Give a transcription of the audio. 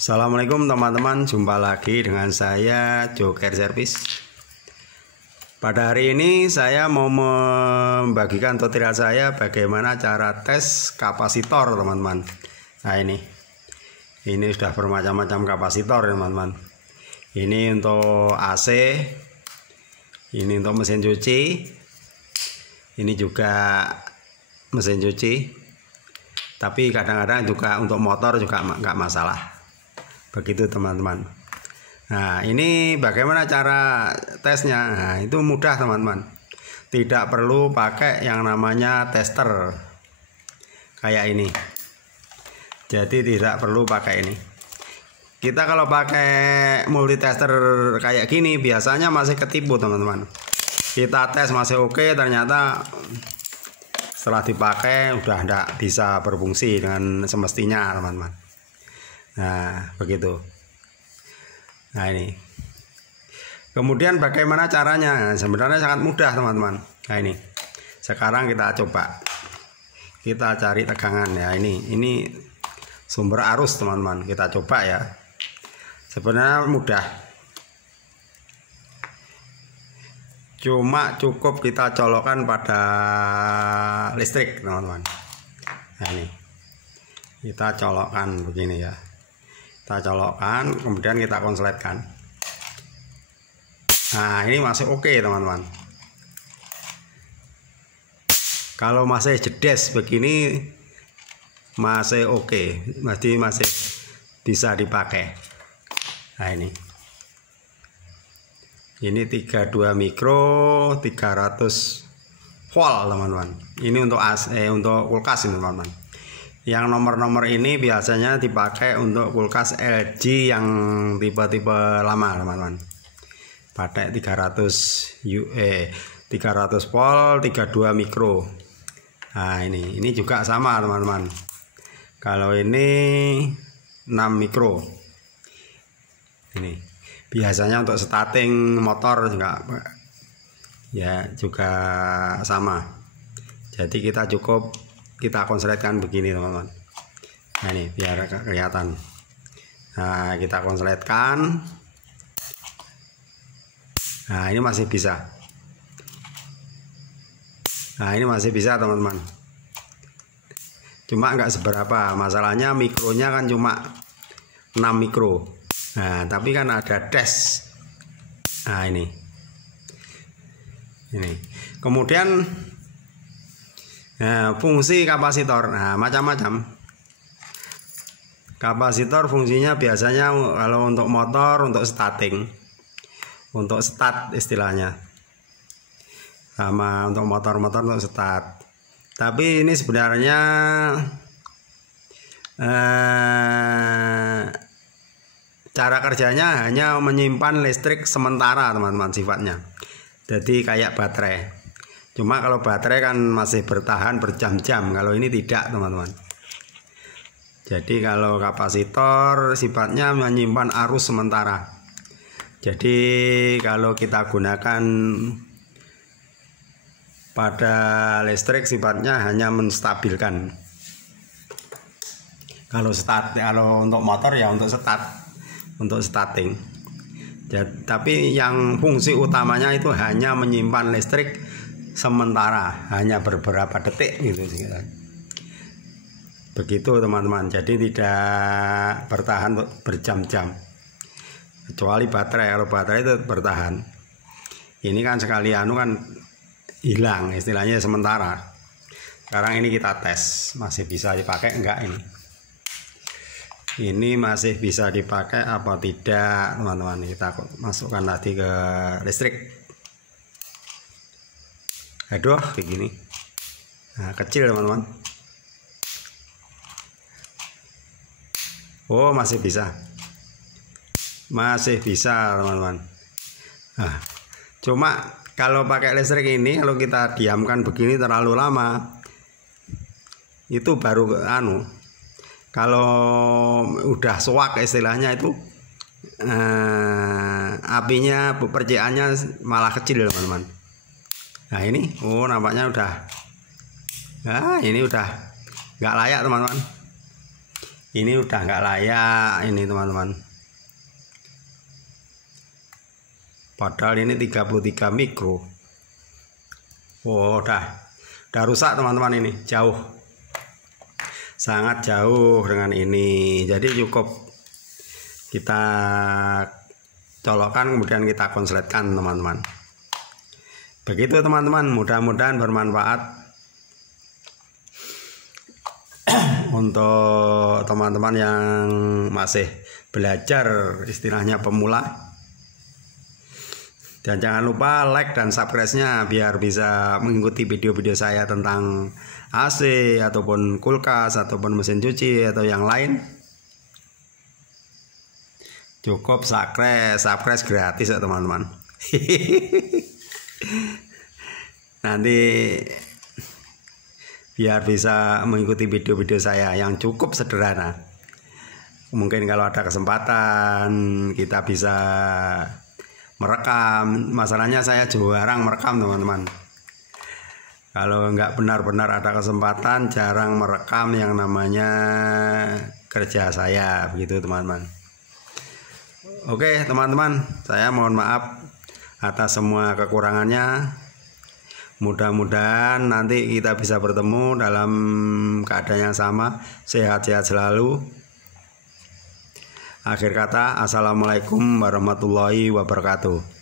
Assalamualaikum teman-teman, jumpa lagi dengan saya Joker Service. Pada hari ini saya mau membagikan tutorial saya bagaimana cara tes kapasitor teman-teman. Nah ini sudah bermacam-macam kapasitor teman-teman. Ini untuk AC, ini untuk mesin cuci, ini juga mesin cuci. Tapi kadang-kadang juga untuk motor juga nggak masalah. Begitu teman-teman. Nah ini bagaimana cara tesnya. Nah itu mudah teman-teman, tidak perlu pakai yang namanya tester kayak ini. Jadi tidak perlu pakai ini. Kita kalau pakai multitester kayak gini biasanya masih ketipu teman-teman. Kita tes masih oke, ternyata setelah dipakai udah tidak bisa berfungsi dengan semestinya teman-teman. Nah begitu. Nah ini kemudian bagaimana caranya. Sebenarnya sangat mudah teman-teman. Nah ini sekarang kita coba, kita cari tegangan ya. Ini sumber arus teman-teman, kita coba ya. Sebenarnya mudah, cuma cukup kita colokkan pada listrik teman-teman. Nah ini kita colokkan begini ya, kita colokkan kemudian kita konsletkan. Nah ini masih oke teman-teman. Kalau masih jedes begini masih oke, masih bisa dipakai. Nah ini 32 mikro 300 volt teman-teman. Ini untuk AC, untuk kulkas ini teman-teman. Yang nomor-nomor ini biasanya dipakai untuk kulkas LG yang tipe-tipe lama teman-teman. Pakai 300 volt 32 mikro. Nah ini juga sama teman-teman. Kalau ini 6 mikro. Ini biasanya untuk starting motor juga sama. Jadi kita konsletkan begini teman-teman. Nah ini biar kelihatan. Nah kita konsletkan. Nah ini masih bisa. Nah ini masih bisa teman-teman. Cuma nggak seberapa. Masalahnya mikronya kan cuma 6 mikro. Nah tapi kan ada dash. Nah ini kemudian fungsi kapasitor. Nah macam-macam kapasitor fungsinya. Biasanya kalau untuk motor untuk starting, untuk start istilahnya, sama untuk motor-motor untuk start. Tapi ini sebenarnya cara kerjanya hanya menyimpan listrik sementara teman-teman sifatnya. Jadi kayak baterai. Cuma kalau baterai kan masih bertahan berjam-jam. Kalau ini tidak teman-teman. Jadi kalau kapasitor sifatnya menyimpan arus sementara. Jadi kalau kita gunakan pada listrik sifatnya hanya menstabilkan. Kalau untuk motor ya untuk starting. Jadi, tapi yang fungsi utamanya itu hanya menyimpan listrik sementara, hanya beberapa detik gitu. Begitu teman-teman. Jadi tidak bertahan berjam-jam. Kecuali baterai. Kalau baterai itu bertahan. Ini kan sekali kan hilang, istilahnya sementara. Sekarang ini kita tes masih bisa dipakai enggak ini. Ini masih bisa dipakai apa tidak teman-teman. Kita masukkan lagi ke listrik. Aduh begini. Nah kecil teman-teman. Oh masih bisa teman-teman. Nah cuma kalau pakai listrik ini, kalau kita diamkan begini terlalu lama, itu baru kalau udah suwak istilahnya itu apinya, percikannya malah kecil teman-teman. Nah ini, nampaknya udah, ini udah nggak layak teman-teman. Ini udah nggak layak ini teman-teman. Padahal ini 33 mikro. Wow, udah rusak teman-teman, ini jauh. Sangat jauh dengan ini. Jadi cukup kita colokkan kemudian kita konsletkan teman-teman. Begitu teman-teman, mudah-mudahan bermanfaat untuk teman-teman yang masih belajar, istilahnya pemula. Dan jangan lupa like dan subscribe-nya biar bisa mengikuti video-video saya tentang AC ataupun kulkas ataupun mesin cuci atau yang lain. Cukup subscribe gratis ya teman-teman. Nanti biar bisa mengikuti video-video saya yang cukup sederhana. Mungkin kalau ada kesempatan kita bisa merekam. Masalahnya saya jarang merekam teman-teman. Kalau nggak benar-benar ada kesempatan, jarang merekam yang namanya kerja saya, begitu teman-teman. Oke teman-teman, saya mohon maaf atas semua kekurangannya. Mudah-mudahan nanti kita bisa bertemu dalam keadaan yang sama, sehat-sehat selalu. Akhir kata, assalamualaikum warahmatullahi wabarakatuh.